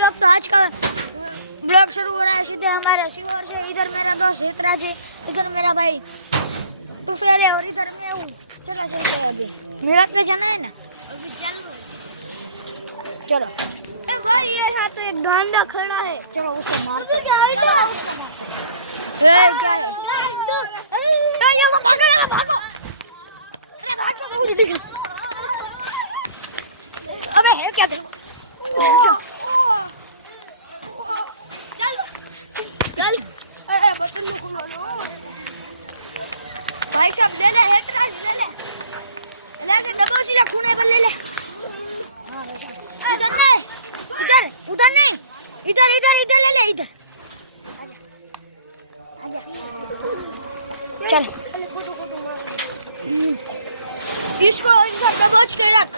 Blog तो आज का ब्लॉग शुरू हो रहा है सीधे हमारा शिवर से। इधर मेरा दोस्त हितराज है, इधर मेरा भाई तुफेल है और इधर मैं हूँ। चलो सही है, अभी मेरा पे जाना है ना, अभी चलो। भाई ये साथ तो एक गांडा खड़ा है, चलो उसको मार दो। क्या है ना उसको मार। ये क्या है? ये लोग पकड़ेगा, भागो। अरे भागो, मुझे दिख। अबे है क्या तुम? चल भाई साहब ले ले, हेतराज ले ले, ले ले डबोसी का खूने पर ले ले। हां भाई साहब, इधर नहीं, इधर उधर नहीं, इधर इधर इधर ले ले, इधर आजा आजा। चल इसको इधर डबोच के रख,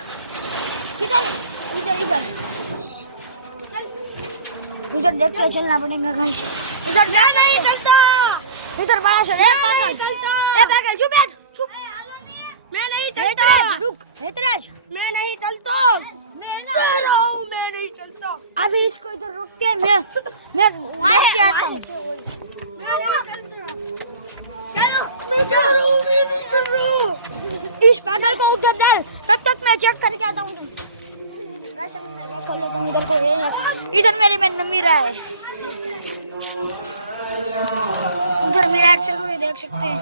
इधर इधर इधर इधर देख के चलना पड़ेगा गाइस। इधर नहीं चलता, इधर बड़ा सा नहीं चलता। ए पागल चुप बैठ, चुप। मैं नहीं चलता, रुक हेतराज, मैं नहीं चलता, मैं कह रहा हूं मैं नहीं चलता। अभी इसको इधर रुक के मैं नहीं चलता। चलो मैं चल रहा हूं, मैं नहीं चल रहा हूं। इस पागल को उधर डाल, तब तक मैं चेक करके आता हूं। इधर को इधर मेरे में नमी रहा है, उधर विराट से हुए देख सकते हैं।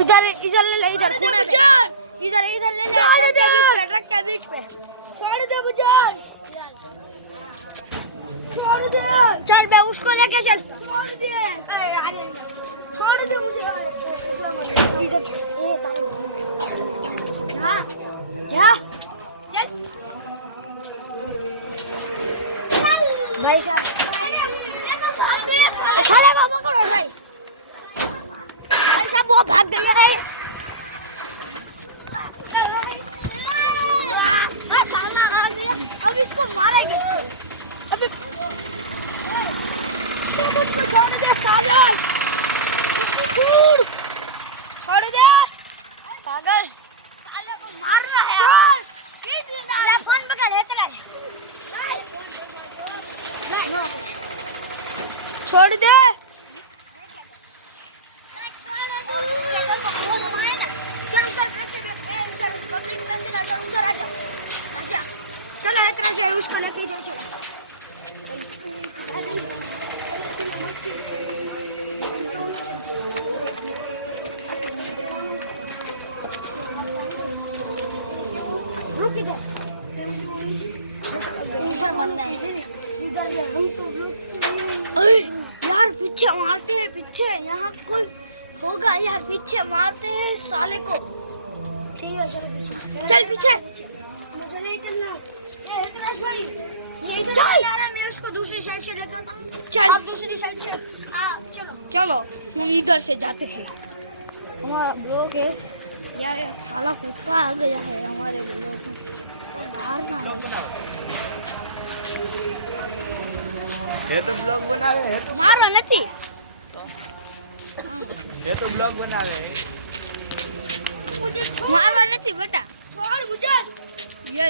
उधर इधर ले ले, इधर इधर इधर ले ले, ट्रक के बीच पे छोड़ दे मुझे, छोड़ दे। चल बे उसको लेके चल, छोड़ दे, छोड़ दे मुझे। इधर जा चल भाई साहब, साले को पकड़ो भाई। भाई साहब वो भाग गया रे। साला आ गया, अब इसको मारेंगे। अबे तू मुझको छोड़ दे साले, छोड़ दे पागल, साले को मारना है। ले फोन पकड़ हेतराज, छोड़ दे। चलो हेतराज उसको लेके जाओ। रुक इधर, यार पीछे मारते हैं, पीछे यहाँ कोई होगा यार, पीछे मारते हैं साले को। ठीक है चलो पीछे, चल पीछे, मुझे नहीं चलना। ये हेतराज भाई ये इधर चल आ रहा है, मैं उसको दूसरी साइड से लेकर आता हूँ। चल आप दूसरी साइड से चलो चलो, हम इधर से जाते हैं। हमारा ब्लॉग है यार, साला कुत्ता आ गया है हमारे ये तो ब्लॉग बनावे है, तो मारो नहीं ये तो ब्लॉग बनावे है। मारो नहीं बेटा, छोड़ मुझे। ये